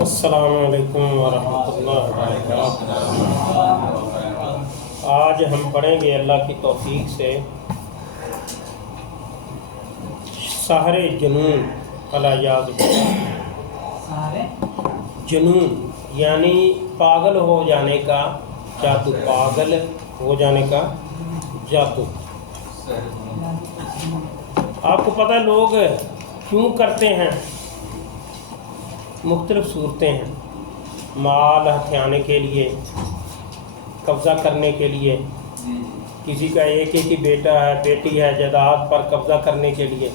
السلام علیکم ورحمۃ اللہ وبرکاتہ۔ آج ہم پڑھیں گے اللہ کی توفیق سے سحر جنون الیاذ باللہ۔ جنون یعنی پاگل ہو جانے کا جادو، پاگل ہو جانے کا جادو۔ آپ کو پتہ ہے لوگ کیوں کرتے ہیں؟ مختلف صورتیں ہیں، مال ہتھیانے کے لیے، قبضہ کرنے کے لیے، کسی کا ایک ہی بیٹا ہے بیٹی ہے جائیداد پر قبضہ کرنے کے لیے،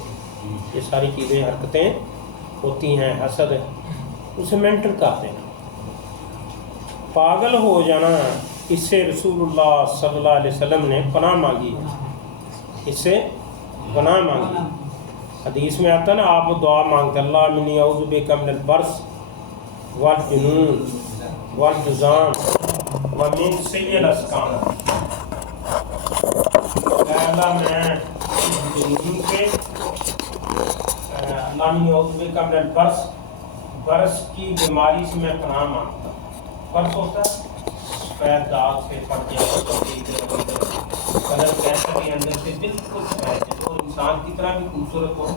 یہ ساری چیزیں حرکتیں ہوتی ہیں۔ حسد اسے مینٹل کہتے ہیں۔ پاگل ہو جانا، اس سے رسول اللہ صلی اللہ علیہ وسلم نے پناہ مانگی ہے، اس سے پناہ مانگی۔ حدیث میں آتا ہے نا، آپ دعا مانگتے اللہ منی اعوذ بک من البرص والجنون والجذام ومن سیء الاسقام۔ اے اللہ میں جنون کے، اللہ منی اعوذ بک من البرص، برص کی بیماری سے میں پناہ مانگتا ہوں۔ برص ہوتا ہے سفید داغ سے پڑ جائے، بدن کیسا بھی اندر سے بالکل سفید، اور انسان کی طرح بھی خوبصورت ہو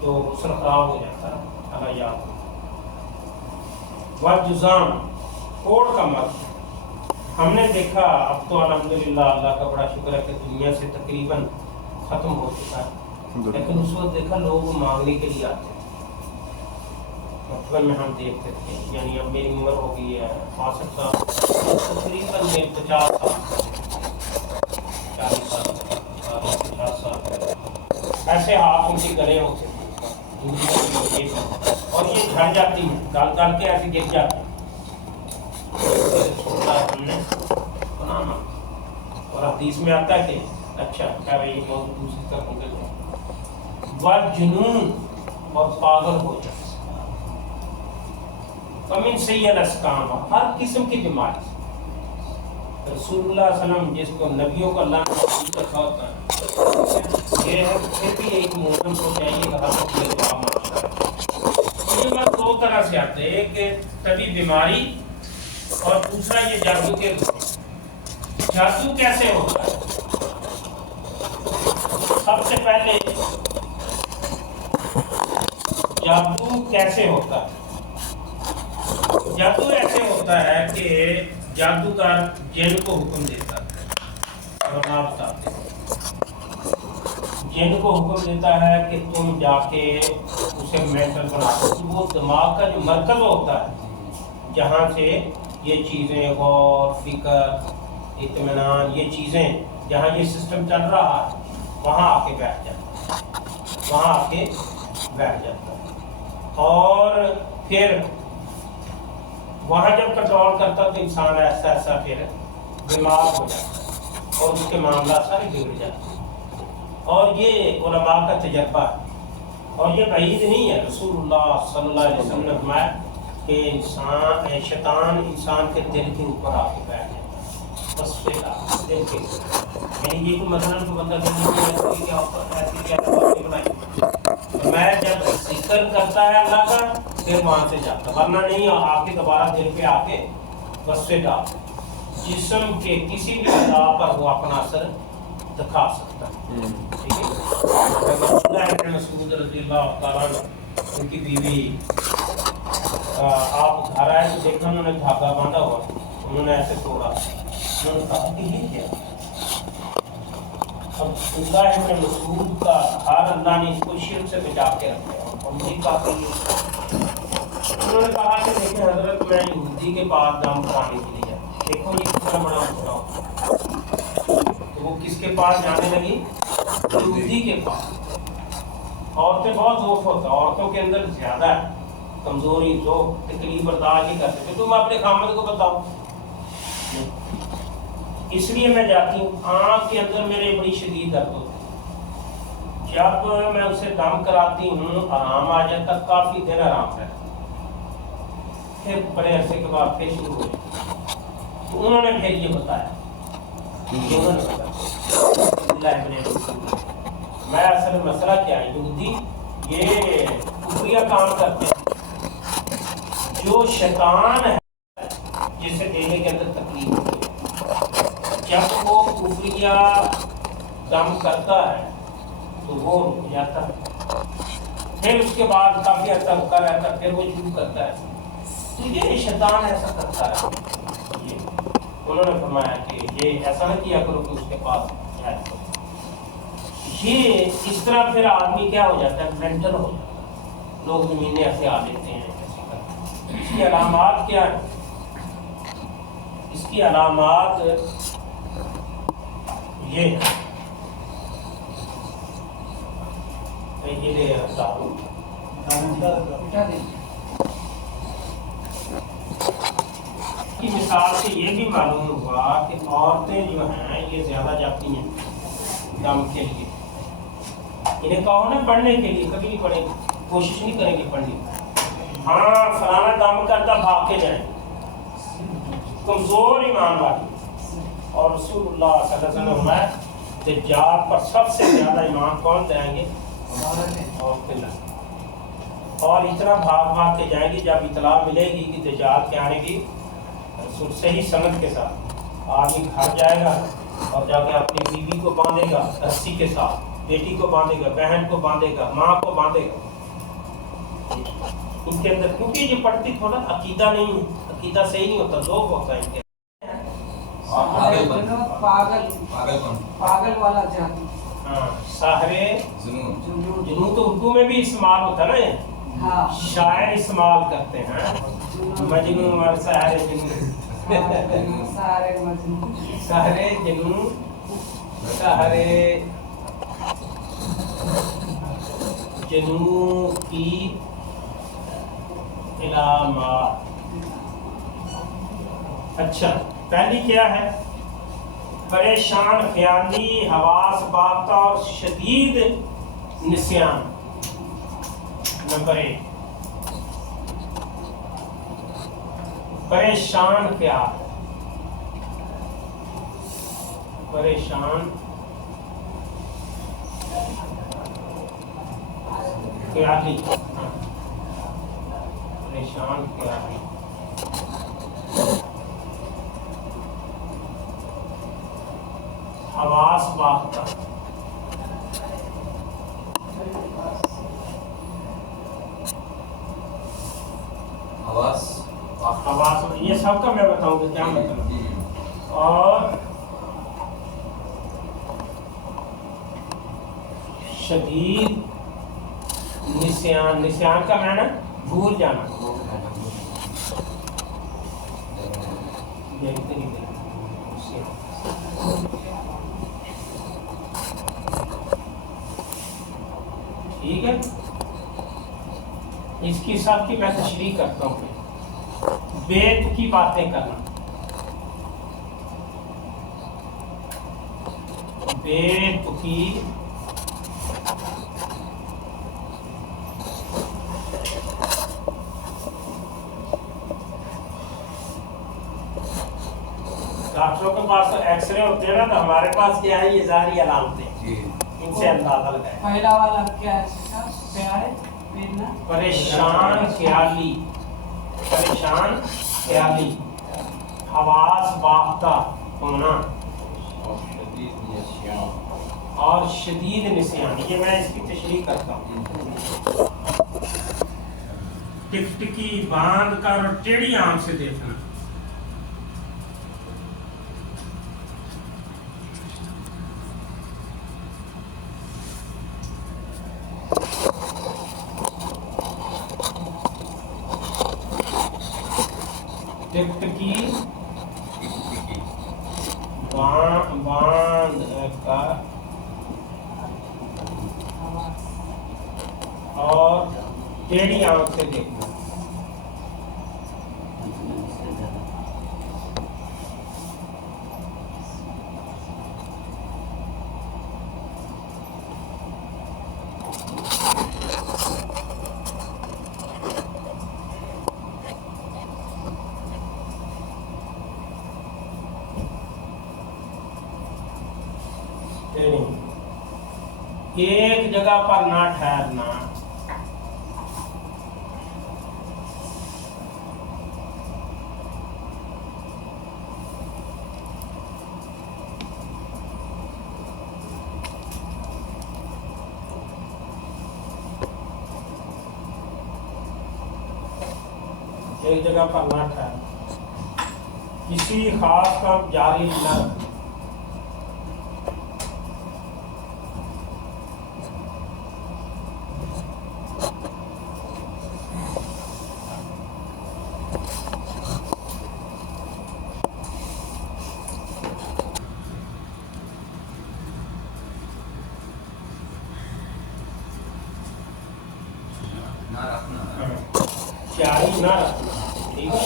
تو غسل خراب ہو جاتا ہے، اللہ یاد ہو۔ والجذام، کوڑ کا مرض۔ ہم نے دیکھا اب تو الحمدللہ اللہ کا بڑا شکر ہے کہ دنیا سے تقریباً ختم ہو چکا ہے، لیکن اس وقت دیکھا لوگ مانگنے کے لیے آتے ہیں۔ بچپن میں ہم دیکھتے تھے، یعنی اب میری عمر ہو گئی ہے 65 سال، تقریباً 50 سال 40 سال 50 سال ایسے ہاتھ ان کے گلے ہوتے تھے، اور یہ جھڑ جاتی ہیں، ڈال ڈال کے ایسے گر جاتے ہیں۔ ہم نے پناہ مانگی، اور حدیث میں آتا ہے کہ اچھا کیا یہ بہت دوسری طرف ہو گئے۔ والجنون، اور پاگل ہو جانا، ومن سیء الاسقام، ہر قسم کی بیماری سے۔ رسول اللہ صلی اللہ علیہ وسلم جس کو نبیوں کا اللہ نے رکھا ہوتا ہے، یہ پھر بھی ایک مومن کو چاہیے کہ ہر وقت یہ دعا مانگتا ہے۔ یہ بات دو طرح سے آتے ہیں، ایک طبی بیماری اور دوسرا یہ جادو کے روح۔ جادو کیسے ہوتا ہے؟ سب سے پہلے جادو کیسے ہوتا ہے؟ جادو ایسے ہوتا ہے کہ جادوگر جن کو حکم دیتا ہے، اور آپ بتاتے ہیں جن کو حکم دیتا ہے کہ تم جا کے اسے مینٹل بنا دو۔ وہ دماغ کا جو مرکز ہوتا ہے جہاں سے یہ چیزیں، غور، فکر، اطمینان، یہ چیزیں جہاں یہ سسٹم چل رہا ہے، وہاں آ کے بیٹھ جاتا ہے، وہاں آ کے بیٹھ جاتا ہے، اور پھر وہاں جب کنٹرول کرتا تو انسان ایسا ایسا پھر بیمار ہو جاتا ہے، اور اس کے معاملات سارے بگڑ جاتے ہیں۔ اور یہ علماء کا تجربہ ہے، اور یہ بعید نہیں ہے۔ رسول اللہ صلی اللہ علیہ وسلم نے فرمایا کہ شیطان انسان کے دل کے اوپر آ کے بیٹھ جاتا ہے، بس دل کے، یعنی یہ کوئی مثلاً کو بندہ ایسی کیا بنائی، میں جب ذکر کرتا ہے اللہ کا پھر وہاں سے جاتا، ورنہ نہیں آ کے دوبارہ دل پہ آ کے وسوسے ڈالتا۔ جسم کے کسی بھی اعضاء پر وہ اپنا اثر دکھا سکتا ہے، ٹھیک ہے۔ عبداللہ بن مسعود رضی اللہ تعالیٰ عنہ، ان کی بیوی آپ گھر آئے تو دیکھا انہوں نے دھاگا باندھا ہوا، انہوں نے ایسے توڑا، انہوں نے کہا کہ یہ کیا؟ اب عبداللہ بن مسعود کا گھر اللہ نے اس کو شرک سے بچا کے رکھا، اور مجھے کہا انہوں نے کہا کہ دیکھیں حضرت، میں یہودی کے پاس دم پڑھانے کے لیے، دیکھو یہ کتنا بڑا مسئلہ ہوتا، تو وہ کس کے پاس جانے لگی؟ یہودی کے پاس۔ عورتیں بہت ذوق ہوتا ہے، عورتوں کے اندر زیادہ ہے کمزوری، جو تکلیف برداشت نہیں کر سکتے، تم اپنے خامد کو بتاؤ۔ اس لیے میں جاتی ہوں، آنکھ کے اندر میرے بڑی شدید درد ہوتی ہے، جب میں اسے دم کراتی ہوں آرام آ جاتا، کافی دن آرام رہتا، پھر بڑے عرصے کے بعد پھر شروع ہو جاتا۔ تو انہوں نے پھر یہ بتایا، میں اصل مسئلہ کیا ہے، یہودی یہ کفریہ کام کرتے ہیں، جو شیطان ہے جسے دینے کے اندر تکلیف ہوتی ہے، جب وہ کفریہ دم کرتا ہے تو وہ رک جاتا ہے، پھر اس کے بعد کافی عرصہ رکا رہتا ہے، پھر وہ شروع کرتا ہے. یہ شیطان ایسا کرتا ہے. انہوں نے فرمایا کہ یہ ایسا نہ کیا کرو کہ اس کے پاس جائے. یہ اس طرح پھر آدمی کیا ہو جاتا ہے، مینٹل ہو جاتا ہے. لوگ زمینیں ایسے آ لیتے ہیں ایسے کرتے ہیں. اس کی علامات کیا ہیں؟ اس کی علامات یہ ہے. یہ لے کی مثال سے یہ بھی معلوم ہوا کہ عورتیں جو ہیں یہ زیادہ جاتی ہیں دم کے لیے. انہیں کہو نا پڑھنے کے لیے، کبھی نہیں پڑھیں گے، کوشش نہیں کریں گے پڑھنے کی. ہاں فلانا دم کرتا بھاگ کے جائیں، کمزور ایمان والی. اور رسول اللہ صلی اللہ علیہ وسلم ہے دجال پر سب سے زیادہ ایمان کون جائیں گے؟ عورتیں. اور اتنا بھاگ بھاگ کے جائیں گی جب اطلاع ملے گی کہ دجال کے آنے کی، رسول صحیح سند کے ساتھ آدمی گھر جائے گا اور جا کے اپنی بیوی کو باندھے گا رسی کے ساتھ، بیٹی کو باندھے گا، بہن کو باندھے گا، ماں کو باندھے گا. ان کے اندر کیونکہ یہ پڑھتی تھوڑا عقیدہ نہیں ہے، عقیدہ صحیح نہیں ہوتا، ذوق ہوتا ہے ان کے. پاگل والا جادو. ہاں ساحرے جنون تو اردو میں بھی استعمال ہوتا ہے نا. ہاں شاعر استعمال کرتے ہیں مجنون اور ساحر جنون. سارے مجنون ساحرے جنون، ساحرے جنون کی علامات. اچھا پہلی کیا ہے؟ پریشان خیالی، حواس باختہ اور شدید نسیان. نمبر 1 پریشان خیال، پریشان خیالی، پریشان خیالی. حواس باختہ، حواس یہ سب کا میں بتاؤں گا کیا مطلب. اور شدید نسیان، نسیان کا معنی بھول جانا. ٹھیک ہے، اس کی سب کی میں تشریح کرتا ہوں. بیت کی باتیں کرنا، بیت کی ڈاکٹروں کے پاس ایکس رے ہوتے ہیں نا، تو ہمارے پاس کیا ہے؟ یہ ظاہری علامتیں، ان سے اندازہ لگائیں. پہلا والا کیا ہے؟ پریشان خیالی، پریشان خیالی، حواس باختہ ہونا اور شدید نسیان. یہ میں اس کی تشریح کرتا ہوں. ٹکٹکی باندھ کر اور ٹیڑھی آنکھ سے دیکھنا. ٹکٹکی باندھ کر اور ٹیڑھی آنکھ سے دیکھنا. ایک جگہ پر نہ ٹھہرنا، ایک جگہ پر نہ ٹھہرنا، کسی خاص کام جاری نہ رکھنا، جاری نہ رکھنا، ٹھیک ہے،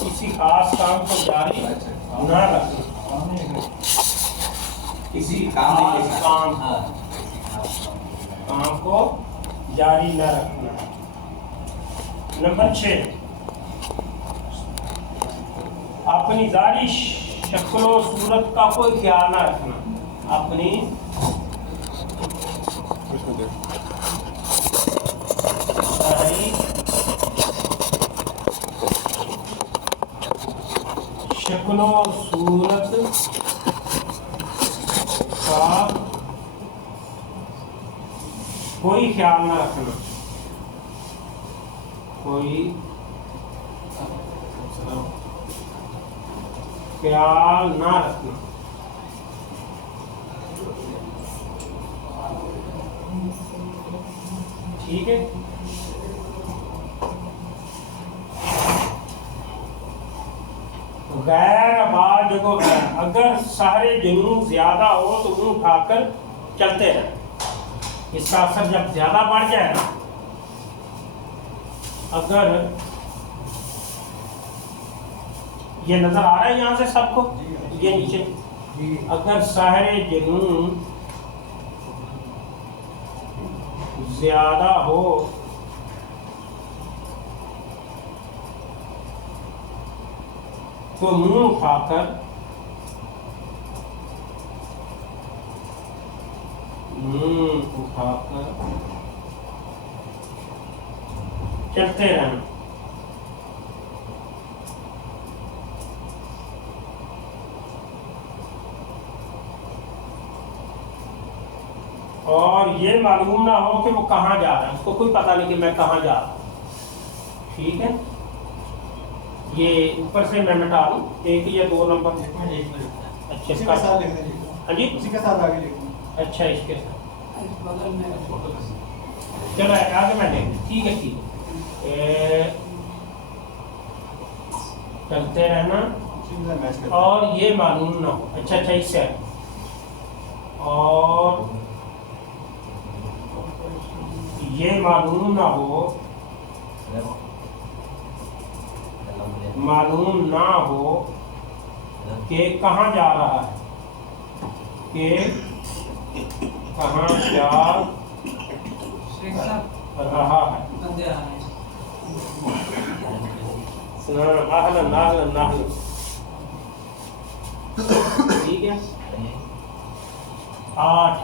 کسی خاص کام کو جاری نہ رکھنا، کسی خاص کام کو جاری نہ رکھنا۔ نمبر 6، اپنی ظاہری شکل و صورت کا کوئی خیال نہ رکھنا، اپنی ظاہری شکل و صورت کا کوئی خیال نہ رکھنا، کوئی خیال نہ رکھنا، ٹھیک ہے۔ غیر آباد جگہ ہے، اگر سارے جنون زیادہ ہو تو منہ اٹھا کر چلتے رہیں، اس کا اثر جب زیادہ بڑھ جائے نا، اگر یہ نظر آ رہا ہے یہاں سے سب کو، یہ نیچے، اگر سارے جنون زیادہ ہو تو منہ اٹھا کر چلتے رہنا، اور یہ معلوم نہ ہو کہ وہ کہاں جا رہا ہے، اس کو کوئی پتہ نہیں کہ میں کہاں جا رہا ہوں، ٹھیک ہے۔ یہ اوپر سے میں مٹا دوں، 1 یا 2 نمبر، اچھا اس کا ساتھ لکھ دیں، ہاں جی اسی کے ساتھ آگے لکھ دیں، اچھا اس کے ساتھ بغل میں، چلو آگے میں دیکھ دوں، ٹھیک ہے، ٹھیک ہے، چلتے رہنا اور یہ معلوم نہ ہو، اچھا اس سے، اور یہ معلوم نہ ہو کہ کہاں جا رہا ہے، کہ کہاں جا رہا ہے، ٹھیک ہے۔ 8،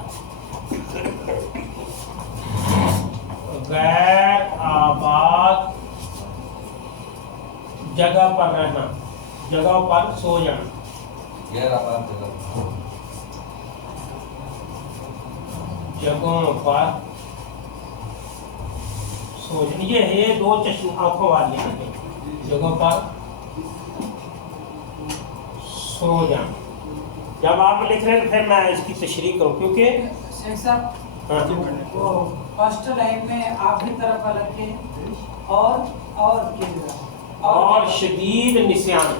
غیر آباد جگہ پر رہنا، جگہ پر سو جانا، غیر آباد جگہوں پر سو جانا، یہ 2 چشم آنکھوں والی ہیں، جگہوں پر سو جانا۔ جب آپ لکھ رہے ہیں پھر میں اس کی تشریح کروں، کیونکہ شیخ صاحب وہ فرسٹ لائن میں آخری طرف پر رکھے اور شدید نسیان،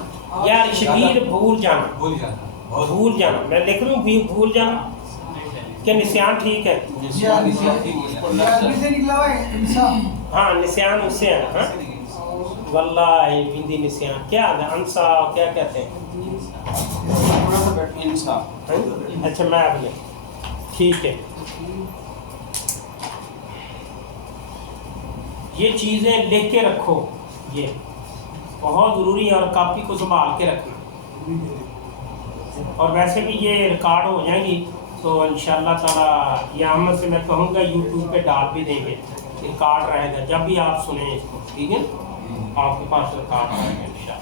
یعنی شدید بھول جانا، میں لکھ رہا ہوں بھول جانا کہ نسیان ٹھیک ہے، ہاں نسیان اس سے ہے، ہاں واللہ ہندی نسیان کیا ہے، انسا کیا کہتے ہیں، اچھا میں اب لکھ، ٹھیک ہے۔ یہ چیزیں لکھ کے رکھو، یہ بہت ضروری ہے، اور کاپی کو سنبھال کے رکھنا، اور ویسے بھی یہ ریکارڈ ہو جائیں گی تو انشاءاللہ تعالیٰ یہ احمد سے میں کہوں گا یوٹیوب پہ ڈال بھی دیں گے، ریکارڈ رہے گا، جب بھی آپ سنیں اس کو، ٹھیک ہے، آپ کے پاس ریکارڈ رہے گا انشاءاللہ۔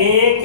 1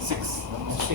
6 6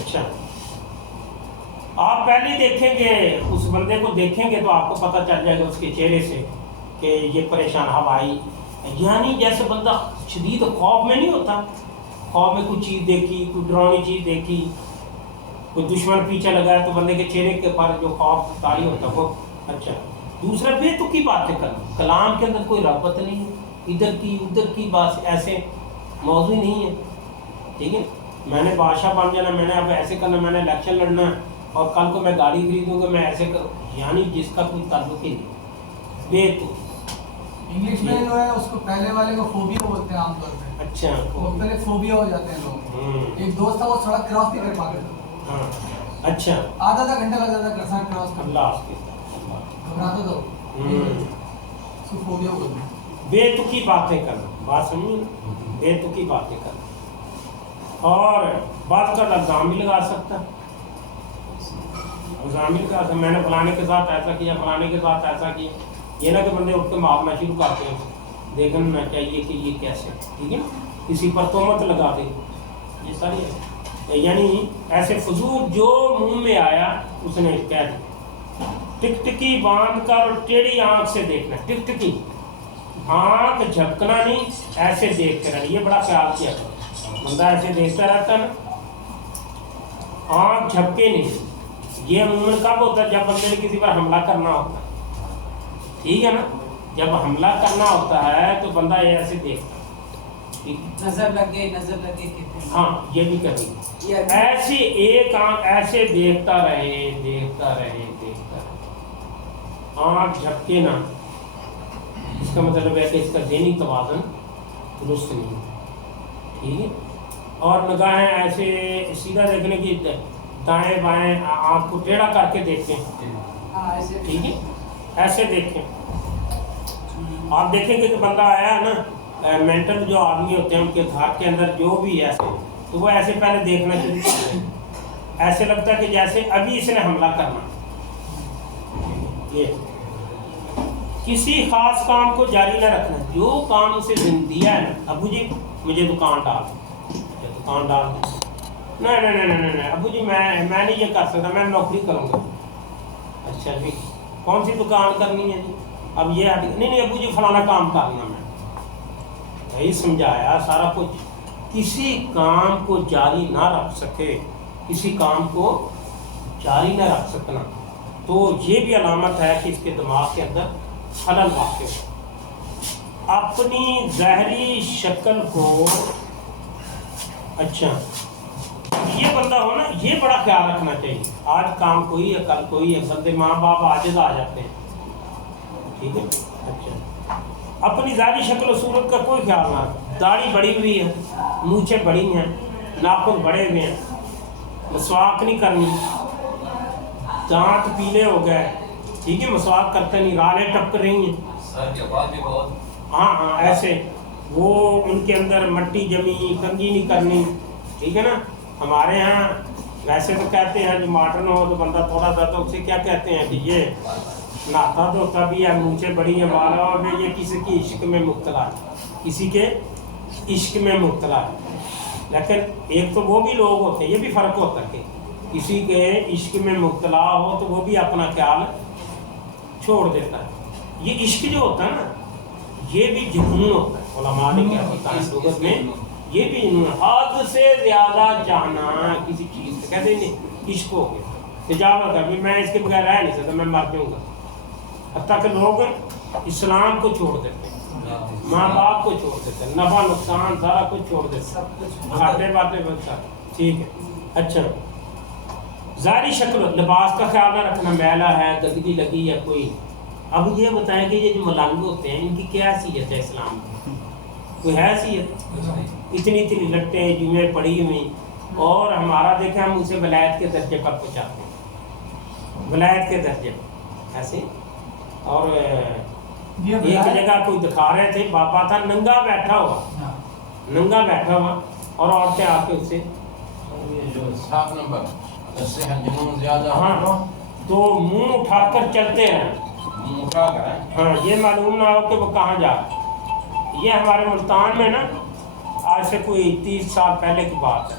اچھا آپ پہلے دیکھیں گے اس بندے کو دیکھیں گے تو آپ کو پتہ چل جائے گا اس کے چہرے سے کہ یہ پریشان ہوائی، یعنی جیسے بندہ شدید خوف میں نہیں ہوتا، خوف میں کوئی چیز دیکھی، کوئی ڈراؤنی چیز دیکھی، کوئی دشمن پیچھے لگا ہے تو بندے کے چہرے کے پر جو خوف طاری ہوتا ہے وہ. اچھا دوسرا بے تکی باتیں کرنا، کلام کے اندر کوئی رغبت نہیں ہے، ادھر کی ادھر کی بات ایسے موضوع نہیں ہے. ٹھیک ہے، میں نے بادشاہ بن جانا، میں نے اب ایسے کرنا، میں نے الیکشن لڑنا ہے اور کل کو میں گاڑی خریدوں گا، میں ایسے کروں، یعنی جس کا کوئی تعلق ہی نہیں. بے تو انگلش میں جو ہے اس کو پہلے والے کو فوبیا بولتے ہیں عام طور پہ. اچھا مختلف فوبیا ہو جاتے ہیں لوگ. ایک دوست تھا وہ سڑک کراس نہیں کر پاتا تھا. ہاں اچھا آدھا گھنٹہ لگ جاتا کرساں کراس کرنے. اللہ حافظ. گھبراتا تھا اس کو فوبیا بولتے ہیں. بے تکی باتیں کرنا، بات سمجھیے نا، بے تکی باتیں کرنا. اور بات کا الزام بھی لگا سکتا ہے، الزام بھی لگا سکتا، میں نے فلانے کے ساتھ ایسا کیا، فلانے کے ساتھ ایسا کیا. یہ نہ کہ بندے اٹھ کے مارنا شروع کرتے ہیں، دیکھنا چاہیے کہ یہ کیسے. ٹھیک ہے، کسی پر تہمت لگا دے، یہ ساری ہے. یعنی ایسے فضول جو منہ میں آیا اس نے کہہ دیا. ٹک ٹکی باندھ کر اور ٹیڑھی آنکھ سے دیکھنا. ٹک ٹکی آنکھ جھپکنا نہیں، ایسے دیکھ کر. یہ بڑا خیال کیا کرو، بندہ ایسے دیکھتا رہتا نا، آنکھ جھپکے نہیں. یہ عموماً کب ہوتا ہے؟ جب بندے نے کسی پر حملہ کرنا ہوتا ہے. ٹھیک ہے نا، جب حملہ کرنا ہوتا ہے تو بندہ یہ ایسے دیکھتا ہے. نظر لگے کہتے ہیں. ہاں یہ بھی کریں، ایسے ایک آنکھ ایسے دیکھتا رہے دیکھتا رہے دیکھتا رہے، آنکھ جھپکے نا. اس کا مطلب ہے کہ اس کا ذہنی توازن درست نہیں. ٹھیک ہے، اور نگاہیں ایسے سیدھا دیکھنے کی، دائیں بائیں آنکھ کو ٹیڑھا کر کے دیکھیں. ٹھیک ہے، ایسے دیکھیں. آپ دیکھیں گے کہ بندہ آیا ہے نا، مینٹل جو آدمی ہوتے ہیں ان کے گھر کے اندر جو بھی ایسے، تو وہ ایسے پہلے دیکھنا شروع کرتے ہیں. ایسے لگتا ہے کہ جیسے ابھی اس نے حملہ کرنا. یہ کسی خاص کام کو جاری نہ رکھنا. جو کام اسے دیا ہے نا، ابو جی مجھے دکان ڈال دیں. نہیں ابو جی میں نہیں یہ کر سکتا، میں نوکری کروں گا. اچھا جی کون سی دکان کرنی ہے جی؟ اب یہ نہیں ابو جی فلانا کام کرنا. میں یہی سمجھایا سارا کچھ. کسی کام کو جاری نہ رکھ سکے، کسی کام کو جاری نہ رکھ سکنا، تو یہ بھی علامت ہے کہ اس کے دماغ کے اندر خلل واقع ہے. اپنی ظاہری شکل کو، اچھا یہ بندہ ہو نا، یہ بڑا خیال رکھنا چاہیے. آج کام کوئی ہے کل کوئی ہے، بندے ماں باپ عاجز آ جاتے ہیں. ٹھیک ہے، اچھا اپنی ظاہری شکل و صورت کا کوئی خیال نہ رکھنا. داڑھی بڑی ہوئی ہے، مونچھیں بڑی ہیں، ناخن بڑے ہوئے ہیں، مسواک نہیں کرنی، دانت پیلے ہو گئے. ٹھیک ہے، مسواک کرتے نہیں، رالیں ٹپک رہی ہیں. سر کے بعد بھی بہت. ہاں ایسے وہ ان کے اندر مٹی جمی، کنگھی نہیں کرنی. ٹھیک ہے نا. ہمارے ہاں ویسے تو کہتے ہیں جو ماڈرن ہو تو بندہ تھوڑا سا تو اسے کیا کہتے ہیں کہ یہ نہاتا دھوتا بھی ہے، مونچھیں بڑی ہیں، بال، اور یہ کسی کی عشق میں مبتلا ہے، کسی کے عشق میں مبتلا ہے. لیکن ایک تو وہ بھی لوگ ہوتے ہیں، یہ بھی فرق ہوتا ہے کہ کسی کے عشق میں مبتلا ہو تو وہ بھی اپنا خیال چھوڑ دیتا ہے. یہ عشق جو ہوتا ہے نا، یہ بھی جنون ہوتا ہے. علماء نے کیا بتایا لغت میں، یہ بھی جنون، حد سے زیادہ جانا کسی چیز سے، کہتے ہیں عشق ہو گیا، تجاوز ہے، میں اس کے بغیر رہ نہیں سکتا، میں مر جاؤں گا. حتیٰ کہ لوگ اسلام کو چھوڑ دیتے ہیں، ماں باپ کو چھوڑ دیتے ہیں، نفع نقصان سارا کچھ چھوڑ دیتے ہیں، گھاٹے باتیں بنتا. ٹھیک ہے، اچھا ظاہری شکل، لباس کا خیال نہ رکھنا، میلا ہے، گندگی لگی ہے کوئی. اب یہ بتائیں کہ یہ جو ملنگ ہوتے ہیں ان کی کیا حیثیت ہے اسلام میں؟ کوئی ہے حیثیت؟ اتنی لٹیں جمعیں پڑی ہوئی، اور ہمارا دیکھیں ہم اسے ولایت کے درجے پر پہنچاتے ہیں، ولایت کے درجے پر ایسے. اور ایک جگہ کوئی دکھا رہے تھے، بابا تھا ننگا بیٹھا ہوا اور عورتیں آ کے اسے 7 نمبر صحت جنون زیادہ. ہاں تو منہ اٹھا کر چلتے ہیں، منہ اٹھا کر. ہاں یہ معلوم نہ ہو کہ وہ کہاں جا رہے. یہ ہمارے ملتان میں نا آج سے کوئی 30 سال پہلے کی بات ہے.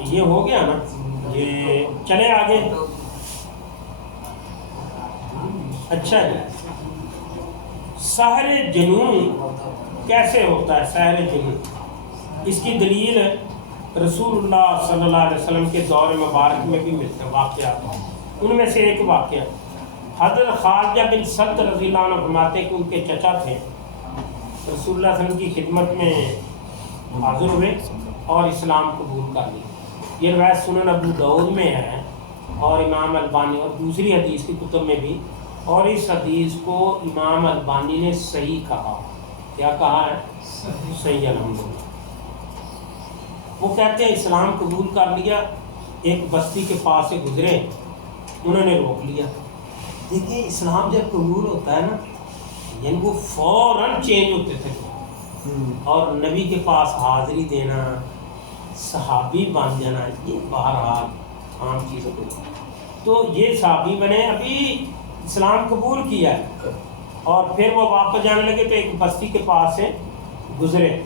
یہ ہو گیا نا. یہ چلے آگے. اچھا جی, سحر جنون کیسے ہوتا ہے؟ سحر جنون اس کی دلیل رسول اللہ صلی اللہ علیہ وسلم کے دور مبارک میں بھی ملتے ہیں واقعات. ان میں سے ایک واقعہ حضرت خارجہ بن سعد رضی اللہ عنہ فرماتے کہ ان کے چچا تھے, رسول اللہ صلی اللہ علیہ وسلم کی خدمت میں حاضر ہوئے اور اسلام قبول کر لی. یہ روایت سنن ابو داؤد میں ہے اور امام البانی اور دوسری حدیث کی کتب میں بھی, اور اس حدیث کو امام البانی نے صحیح کہا. کیا کہا ہے؟ صحیح الحمدللہ. وہ کہتے ہیں اسلام قبول کر لیا, ایک بستی کے پاس سے گزرے, انہوں نے روک لیا. دیکھیں اسلام جب قبول ہوتا ہے نا, یعنی وہ فوراً چینج ہوتے تھے, اور نبی کے پاس حاضری دینا, صحابی بن جانا, یہ بہرحال عام چیز ہو گئی. تو یہ صحابی بنے, ابھی اسلام قبول کیا ہے, اور پھر وہ واپس جانے لگے تو ایک بستی کے پاس سے گزرے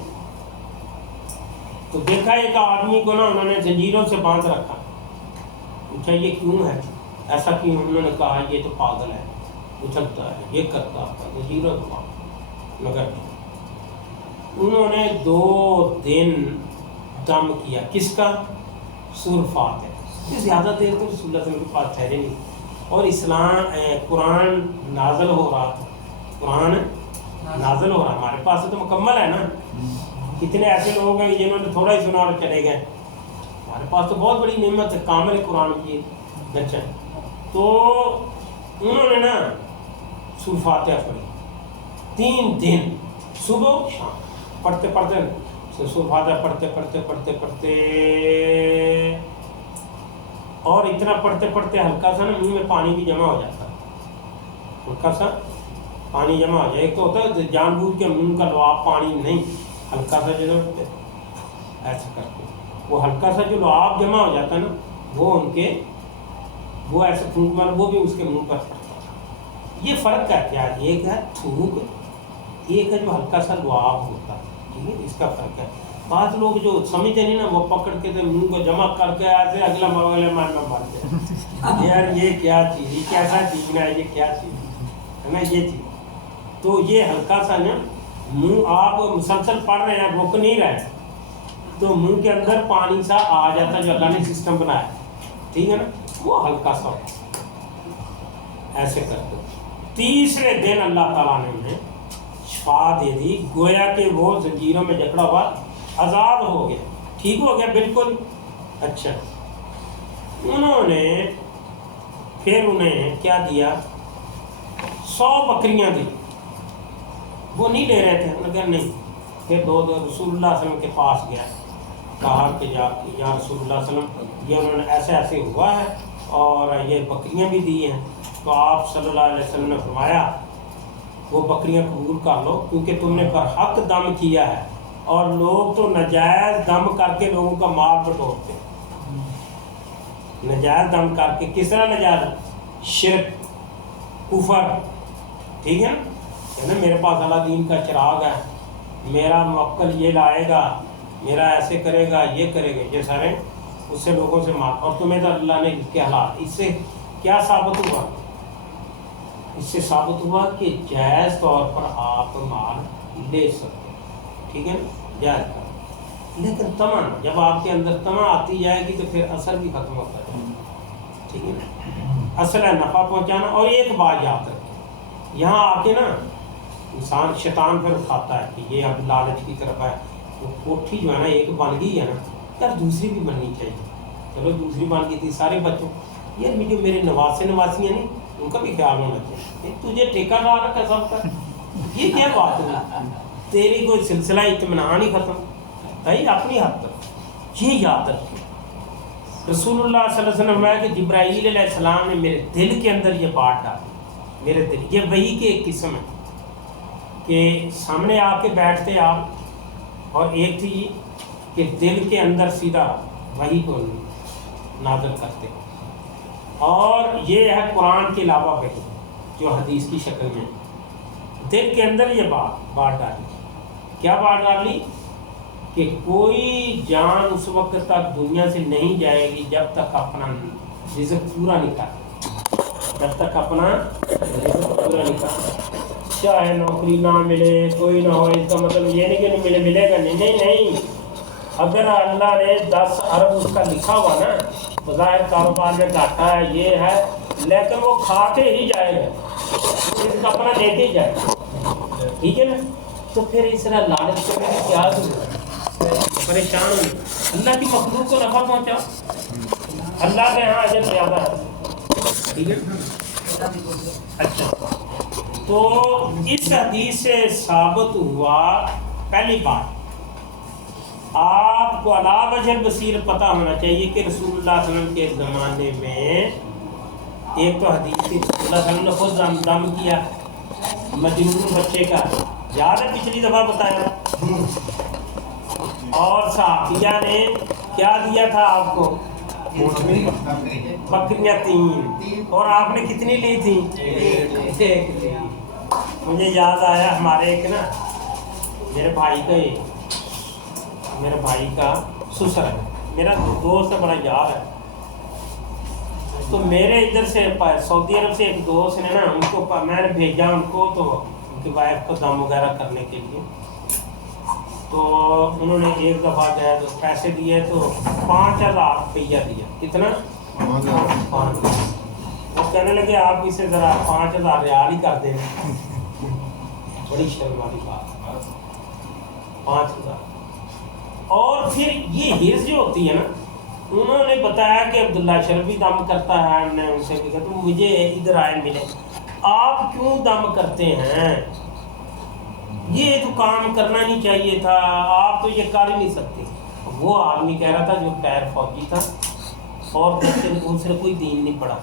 تو دیکھا ایک آدمی کو نا انہوں نے زنجیروں سے باندھ رکھا. پوچھا یہ کیوں ہے, ایسا کیوں؟ انہوں نے کہا یہ تو پاگل ہے, اچھلتا ہے, یہ کرتا ہے, زنجیروں سے باندھ. مگر انہوں نے 2 دن دم کیا. کس کا؟ سورہ فاتحہ. زیادہ دیر تو رسول اللہ صلی اللہ علیہ وسلم کے پاس ٹھہرے نہیں, اور قرآن نازل ہو رہا تھا. قرآن نازل ہو رہا, ہمارے پاس تو مکمل ہے نا. کتنے ایسے لوگ ہیں جنہوں نے تھوڑا ہی سنا اور چلے گئے. ہمارے پاس تو بہت بڑی نعمت ہے, کامل قرآن کی بچہ. تو انہوں نے نا سورہ فاتحہ پڑھی 3 دن, صبح شام پڑھتے پڑھتے, سورہ فاتحہ پڑھتے اور اتنا پڑھتے ہلکا سا نا منہ میں پانی بھی جمع ہو جاتا, ہلکا سا پانی جمع ہو جائے. ایک تو ہوتا ہے جان بوجھ کے منہ کا لعاب پانی نہیں, ہلکا سا جو ایسا کرتے, وہ ہلکا سا جو لعاب جمع ہو جاتا ہے نا, وہ ان کے وہ ایسے پھونک مار, وہ بھی اس کے منہ پر پڑتا ہے. یہ فرق ہے کیا؟ ایک ہے تھوک, ایک ہے جو ہلکا سا لعاب ہوتا ہے. ٹھیک ہے, اس کا فرق ہے. بعض لوگ جو سمجھتے نہیں نا, وہ پکڑ کے منہ کو جمع کر کے ایسے اگلا مان میں مارتے ہیں. یار یہ کیا چیز, یہ کیسا چیز ہے, یہ کیا چیز ہے نا, یہ چیز. تو یہ ہلکا سا نا منہ, آپ مسلسل پڑھ رہے ہیں, رک نہیں رہے, تو منہ کے اندر پانی سا آ جاتا ہے جو اللہ نے سسٹم بنایا. ٹھیک ہے نا, وہ ہلکا سا ایسے کرتے. تیسرے دن اللہ تعالیٰ نے انہیں شفا دے دی, گویا کہ وہ زنجیروں میں جکڑا ہوا آزاد ہو گیا, ٹھیک ہو گیا بالکل. اچھا, انہوں نے پھر انہیں کیا دیا, 100 بکریاں دی. وہ نہیں لے رہے تھے, انہوں نے کہا نہیں. پھر 2 رسول اللہ صلی اللہ علیہ وسلم کے پاس گیا, کہا کہ یا رسول اللہ صلی اللہ علیہ وسلم, یہ انہوں نے ایسے ایسے ہوا ہے اور یہ بکریاں بھی دی ہیں. تو آپ صلی اللہ علیہ وسلم نے فرمایا وہ بکریاں قبول کر لو, کیونکہ تم نے برحق دم کیا ہے, اور لوگ تو نجائز دم کر کے لوگوں کا مال بٹورتے. نجائز دم کر کے, کس طرح نجائز؟ شرک, کفر. ٹھیک ہے نا, میرے پاس اللہ دین کا چراغ ہے, میرا موکل یہ لائے گا, میرا ایسے کرے گا, یہ کرے گا, یہ سارے اس سے لوگوں سے مال. اور تمہیں تو اللہ نے اس کے حالات, اس سے کیا ثابت ہوا؟ اس سے ثابت ہوا کہ جائز طور پر آپ مال لے سکتے. ٹھیک ہے نا, جائز. لیکن تمع, جب آپ کے اندر تمع آتی جائے گی تو پھر اثر بھی ختم ہوتا ہے. ٹھیک ہے نا, اصل ہے نفع پہنچانا. اور ایک بات یاد رکھیں, یہاں آ کے نا انسان شیطان پھر اٹھاتا ہے کہ یہ اب لالچ کی طرف ہے. وہ کوٹھی جو ہے نا ایک بن گئی ہے نا, یار دوسری بھی بننی چاہیے. چلو دوسری بن گئی تھی, سارے بچوں, یار جو میرے نواسیاں نہیں, ان کا بھی خیال ہونا چاہیے. تجھے ٹھیکہ نہ رکھا سب کا, یہ کیا بات ہے؟ تیری کوئی سلسلہ اطمینان ہی ختم. بھائی اپنی حد تک یہ یاد رکھیں, رسول اللہ صلی اللہ علیہ وسلم کہ جبرائیل علیہ السلام نے میرے دل کے اندر یہ بات ڈالی. میرے دل, یہ وحی کی ایک قسم ہے کہ سامنے آ کے بیٹھتے آپ, اور ایک تھی کہ دل کے اندر سیدھا وحی کو نازل کرتے. اور یہ ہے قرآن کے علاوہ وحی جو حدیث کی شکل میں دل کے اندر یہ بات ڈالی. کیا بات ڈالی کہ کوئی جان اس وقت تک دنیا سے نہیں جائے گی جب تک اپنا رزق پورا نہیں کرتا، جب تک اپنا رزق پورا نہیں کرتا۔ چاہے نوکری نہ ملے، کوئی نہ ہو، اس کا مطلب یہ نہیں کہ نہیں ملے گا، نہیں۔ اگر اللہ نے 10 ارب اس کا لکھا ہوا نا، بظاہر کاروبار میں گھاٹا ہے، یہ ہے، لیکن وہ کھا کے ہی جائے گا، اس کا اپنا لے کے ہی جائے گا، ٹھیک ہے نا؟ تو پھر اس طرح لالچ کرنے کی کیا ضرورت ہے؟ پریشان ہوئی، اللہ کی مخلوق کو نفع پہنچا، اللہ کے ہاں اجر زیادہ ہے، ٹھیک ہے؟ اچھا، تو اس حدیث سے ثابت ہوا پہلی بات، آپ کو علا وجہ بصیرت پتہ ہونا چاہیے کہ رسول اللہ صلی اللہ علیہ وسلم کے زمانے میں ایک تو حدیث تھی، رسول اللہ صلی اللہ علیہ وسلم نے خود دم کیا مجنون بچے کا، یاد ہے پچھلی دفعہ بتایا، اور صحابیہ نے کیا دیا تھا آپ کو؟ بکریاں 3، اور آپ نے کتنی لی تھی؟ ایک لی۔ مجھے یاد آیا ہمارے ایک نا میرے بھائی کا سسر ہے، میرا دوست ہے، بڑا یار ہے، تو میرے ادھر سے سعودی عرب سے ایک دوست نے نا ان کو میں نے بھیجا ان کو، تو ان کی وائف کو دم وغیرہ کرنے کے لیے، تو انہوں نے ایک دفعہ گیا تو پیسے دیے تو 5000 روپیہ دیا، کتنا؟ 5۔ وہ کہنے لگے آپ اسے ذرا 5000 ریال ہی کر دیں، بڑی شرم والی بات، 5000۔ اور پھر یہ حرص جو ہوتی ہے نا، انہوں نے بتایا کہ عبداللہ اشرف بھی دم کرتا ہے، ہم نے ان سے کہا تو مجھے ادھر آئے ملے، آپ کیوں دم کرتے ہیں؟ یہ تو کام کرنا نہیں چاہیے تھا، آپ تو یہ کر ہی نہیں سکتے۔ وہ آدمی کہہ رہا تھا جو غیر فوجی تھا اور اس نے کوئی دین نہیں پڑھا،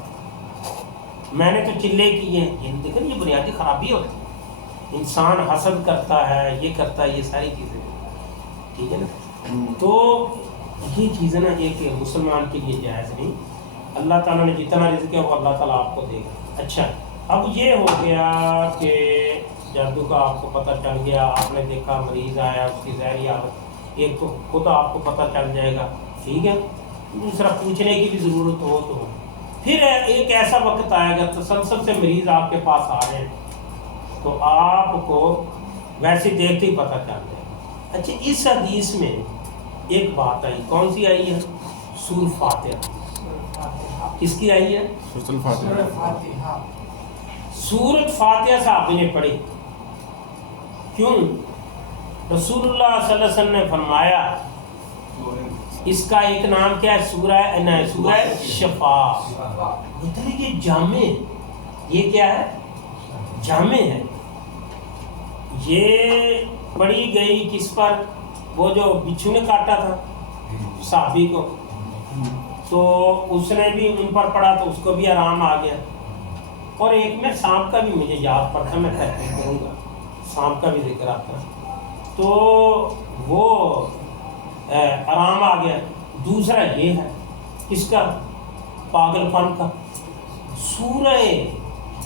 میں نے تو چلے کیے، یہ دیکھیں یہ بنیادی خرابی ہوتی ہے، انسان حسد کرتا ہے، یہ کرتا ہے، یہ ساری چیزیں، ٹھیک ہے نا؟ تو یہ چیزیں نا ایک مسلمان کے لیے جائز نہیں، اللہ تعالیٰ نے جتنا رزق ہے وہ اللہ تعالیٰ آپ کو دے گا۔ اچھا، اب یہ ہو گیا کہ جادو کا آپ کو پتہ چل گیا، آپ نے دیکھا مریض آیا، اس کی ظاہری حالت، ایک تو خود آپ کو پتہ چل جائے گا، ٹھیک ہے، دوسرا پوچھنے کی بھی ضرورت ہو تو پھر ایک ایسا وقت آئے گا تسلسل سے مریض آپ کے پاس آ رہے ہیں تو آپ کو ویسے دیکھتے ہی پتہ چل جائے گا۔ اچھا، اس حدیث میں ایک بات آئی، کون سی آئی ہے؟ سورہ فاتحہ، کس کی آئی ہے؟ سورۃ فاتحہ۔ سورۃ فاتحہ صحابی نے پڑھی، کیوں؟ رسول اللہ صلی اللہ علیہ وسلم نے فرمایا اس کا ایک نام کیا ہے؟ سورہ شفا، مطلب یہ جامع، یہ کیا ہے؟ جامع ہے۔ یہ پڑھی گئی کس پر؟ وہ جو بچھو نے کاٹا تھا صحابی کو، تو اس نے بھی ان پر پڑھا تو اس کو بھی آرام آ گیا، اور ایک میں سانپ کا بھی مجھے یاد پڑتا، میں تحقیق کروں گا، سانپ کا بھی ذکر آتا ہے، تو وہ آرام آ گیا۔ دوسرا یہ ہے کس کا؟ پاگل پن کا۔ سورہ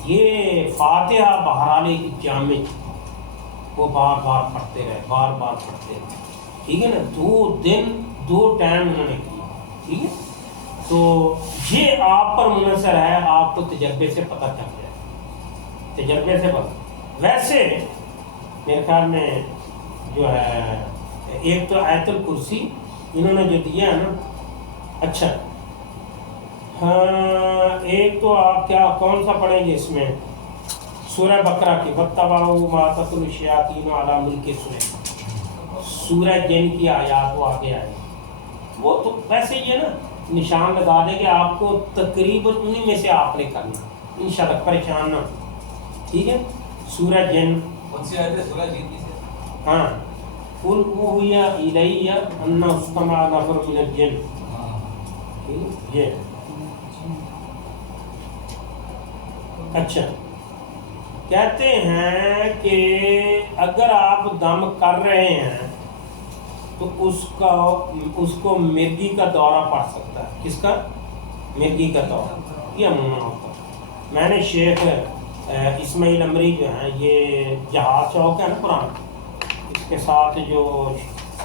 یہ فاتحہ بہرحال ایک جامع، وہ بار بار پڑھتے رہے، ٹھیک ہے نا؟ 2 دن 2 ٹائم انہوں نے کیا، ٹھیک ہے؟ تو یہ آپ پر منحصر ہے، آپ کو تجربے سے پتہ چل جائے، تجربے سے پتہ۔ ویسے میرے خیال میں جو ہے ایک تو آیت الکرسی انہوں نے جو دیا ہے نا، اچھا ہاں، ایک تو آپ کیا کون سا پڑھیں گے اس میں؟ سورہ بقرہ کی وَاتَّبَعُوا مَا تَتْلُو الشَّيَاطِينُ عَلَىٰ مُلْكِ سُلَيْمَانَ، سورہ جن کی آیات وہ آگے آئے، وہ تو ویسے یہ نا نشان لگا دیں کہ آپ کو تقریباً انہی میں سے آپ نے کرنا، انشاءاللہ پریشان نہ، ٹھیک ہے؟ سورہ جن، کون سی آیت ہے؟ سورہ جن کی سے؟ ہاں، قُلْ أُوحِیَ إِلَیَّ أَنَّهُ اسْتَمَعَ نَفَرٌ مِنَ الْجِنِّ، یہ اچھا کہتے ہیں کہ اگر آپ دم کر رہے ہیں تو اس کو مرگی کا دورہ پڑ سکتا ہے۔ کس کا؟ مرگی کا دورہ، یہ عموماً ہوتا ہے۔ میں نے شیخ اسماعیل امری جو ہیں، یہ جہاز چوک ہے نا قرآن، اس کے ساتھ جو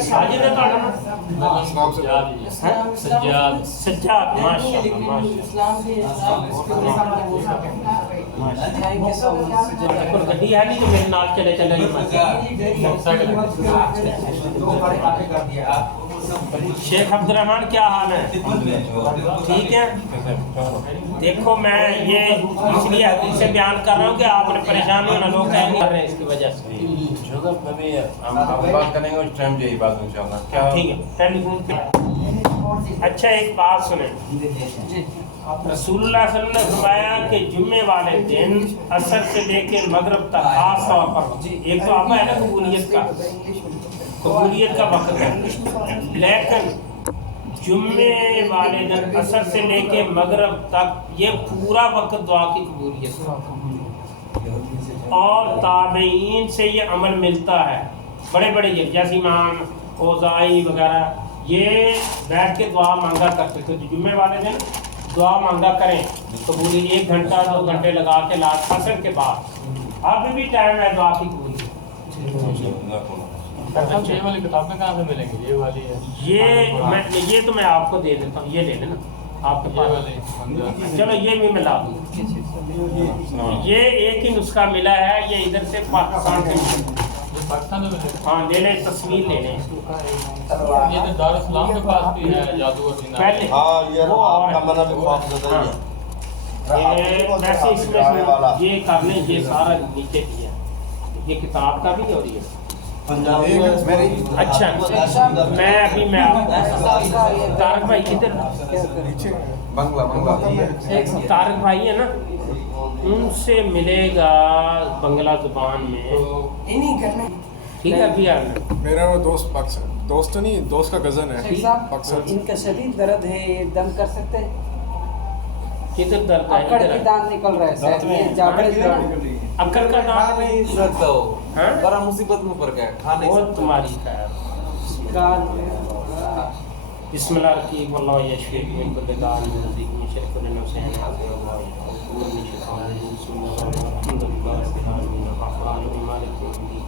ساجد ہے اسلام سے سجاد سجاد ماشاء اللہ کوئی گڈی ہے نہیں تو میرے نال چلے چلے شیخ عبد الرحمان کیا حال ہے ٹھیک ہے دیکھو میں یہ اس لیے حدیث سے بیان کر رہا ہوں کہ آپ نے پریشان ہونا لوگ کہیں کر رہے ہیں اس کی وجہ سے ابھی ہم بات کریں گے اس ٹائم جو یہ بات انشاءاللہ کیا ٹھیک ہے ٹیلی فون پہ اچھا ایک بات سنیں رسول اللہ صلی اللہ علیہ وسلم نے فرمایا کہ جمعے والے دن عصر سے لے کے مغرب تک خاص طور پر ایک تو آپ ہے نا قبولیت کا وقت ہے لیکن جمعے والے دن عصر سے لے کے مغرب تک یہ پورا وقت دعا کی قبولیت اور تابعین سے یہ عمل ملتا ہے بڑے بڑے جیسے امام اوزائی وغیرہ یہ بیٹھ کے دعا مانگا کرتے تھے جمعے والے دن دعا مانگا کریں قبولی 1 گھنٹہ 2 گھنٹے لگا کے لاسٹ عصر کے بعد ابھی بھی ٹائم ہے دعا کی قبولیت یہ والی کتابیں کہاں سے ملیں گی؟ یہ والی ہے یہ تو میں آپ کو دے دیتا ہوں یہ لے لینا آپ کے پاس چلو یہ بھی ملا دوں یہ ایک ہی نسخہ ملا ہے یہ ادھر سے پاکستان سے ہاں لے لیں تصویر لے لیں یہ تو دارالاسلام کے پاس بھی ہے جادو پہلے وہ اور ویسے اس میں یہ کر لیں یہ سارا نیچے دیا یہ کتاب کا بھی اور یہ اچھا میں ابھی میں طارق بھائی ادھر طارق بھائی ہے نا ان سے ملے گا بنگلہ زبان میں ٹھیک ہے ابھی آنا میرا وہ دوست پاکستان دوست نہیں دوست کا کزن ہے پاکستان ان کا شدید درد ہے یہ دم کر سکتے ہیں کدھر درد اکڑ ہے کی دان نکل رہا ہے سر یہ جاگڑ اکڑ کا دان نہیں سکتا ہو بڑا مصیبت میں پڑ گیا کھا نہیں وہ سکتا تمہاری بسم اللہ الرحمن واللہ یشفیک من کل داء نزیک من شر کل نفس حاضر اللہ قبول من شیطان بسم اللہ الحمد للہ رب العالمین الرحمن الرحیم مالک یوم الدین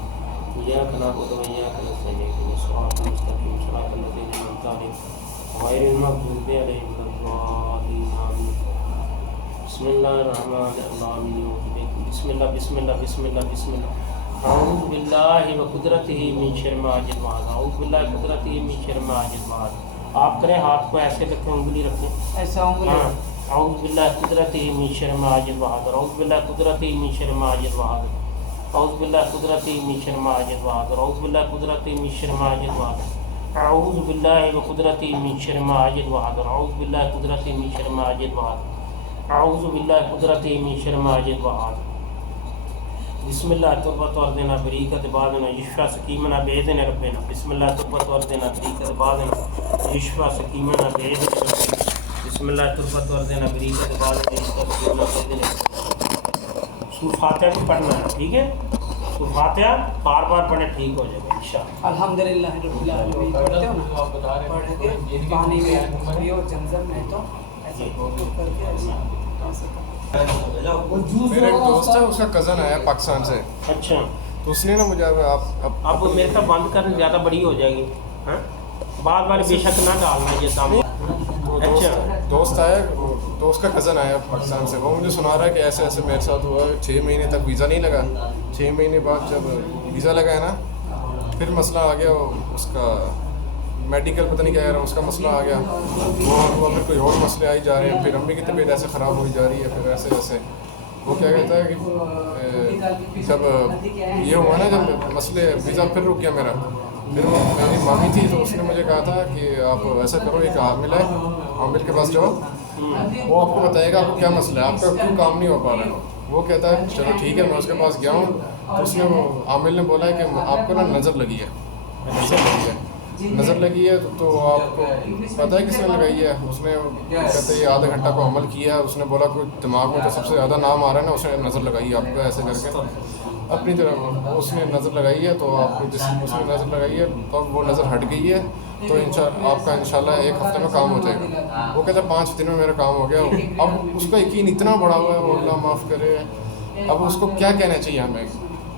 ایاک نعبد و ایاک نستعین اهدنا الصراط المستقیم صراط الذین انعمت علیہم غیر المغضوب علیہم ولا الضالین آمین بسم اللہ الرحمن الرحیم بسم اللہ بسم اللہ بسم اللہ بسم اللہ اعوذ باللہ و قدرتہ من شر ما اجد اعوذ باللہ و قدرتہ من شر ما اجد آپ کریں ہاتھ کو ایسے رکھیں انگلی رکھیں ایسا انگلی اعوذ باللہ قدرتہ من شر ما اجد اعوذ باللہ قدرتہ من شر ما اجد اعوذ باللہ قدرتہ من شر ما اجد اعوذ باللہ قدرتہ من شر ما اجد اعوذ باللہ قدرتہ من شر ما اجد اعوذ باللہ قدرتہ من شر ما اجد اعوذ باللہ قدرتہ من شر ما اجد بسم اللہ توبۃ وردنا بریکۃ بعدنا یشفا سکیمنا باذن ربنا بسم اللہ توبۃ وردنا بریکۃ بعدنا یشفا سکیمنا باذن ربنا بسم اللہ توبۃ وردنا بریکۃ بعدنا یشفا سکیمنا باذن ربنا سورۃ فاتحہ بھی پڑھنا ہے ٹھیک ہے سورۃ فاتحہ بار بار پڑھیں ٹھیک ہو جائے گا انشاءاللہ الحمدللہ رب العالمین پڑھتے ہو نا پڑھ کے پانی میں پیو زمزم میں تو ایسے کر کے ایسا میرا ایک دوست ہے اس کا کزن آیا پاکستان سے اچھا تو اس نے نا مجھے اب میرے ساتھ بند کرنے زیادہ بڑی ہو جائے گی ہاں بار بار بے شک نہ ڈالنا یہ سامنے دوست آیا دوست کا کزن آیا پاکستان سے وہ مجھے سنا رہا ہے کہ ایسے ایسے میرے ساتھ ہوا 6 مہینے تک ویزا نہیں لگا 6 مہینے بعد جب ویزا لگا ہے نا پھر مسئلہ آ گیا اس کا میڈیکل پتہ نہیں کیا کہہ رہا اس کا مسئلہ آ گیا وہ پھر کوئی اور مسئلے آئی جا رہے ہیں پھر امی کی طبیعت ایسے خراب ہوئی جا رہی ہے پھر ایسے ایسے وہ کیا کہتا ہے کہ جب یہ ہوا نا جب مسئلے ویزا پھر رک گیا میرا پھر وہ میری مامی تھی تو اس نے مجھے کہا تھا کہ آپ ایسا کرو ایک عامل ہے عامل کے پاس جاؤ وہ آپ کو بتائے گا آپ کو کیا مسئلہ ہے آپ کا کیوں کام نہیں ہو پا رہا ہے وہ کہتا ہے چلو ٹھیک ہے میں اس کے پاس گیا ہوں تو اس نے وہ عامل نے بولا ہے کہ آپ کو نا نظر لگی ہے نظر لگی ہے تو آپ کو پتہ ہے کس نے لگائی ہے اس نے کہتے ہیں آدھا گھنٹہ کو عمل کیا ہے اس نے بولا کوئی دماغ میں جو سب سے زیادہ نام آ رہا ہے نا اس نے نظر لگائی ہے آپ کو ایسے کر کے اپنی طرف اس نے نظر لگائی ہے تو آپ کو جس اس نے نظر لگائی ہے تو اب وہ نظر ہٹ گئی ہے تو آپ کا انشاءاللہ 1 ہفتے میں کام ہو جائے گا وہ کہتا ہے 5 دن میں میرا کام ہو گیا اب اس کا یقین اتنا بڑا ہوا ہے وہ اللہ معاف کرے اب اس کو کیا کہنا چاہیے ہمیں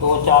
2-4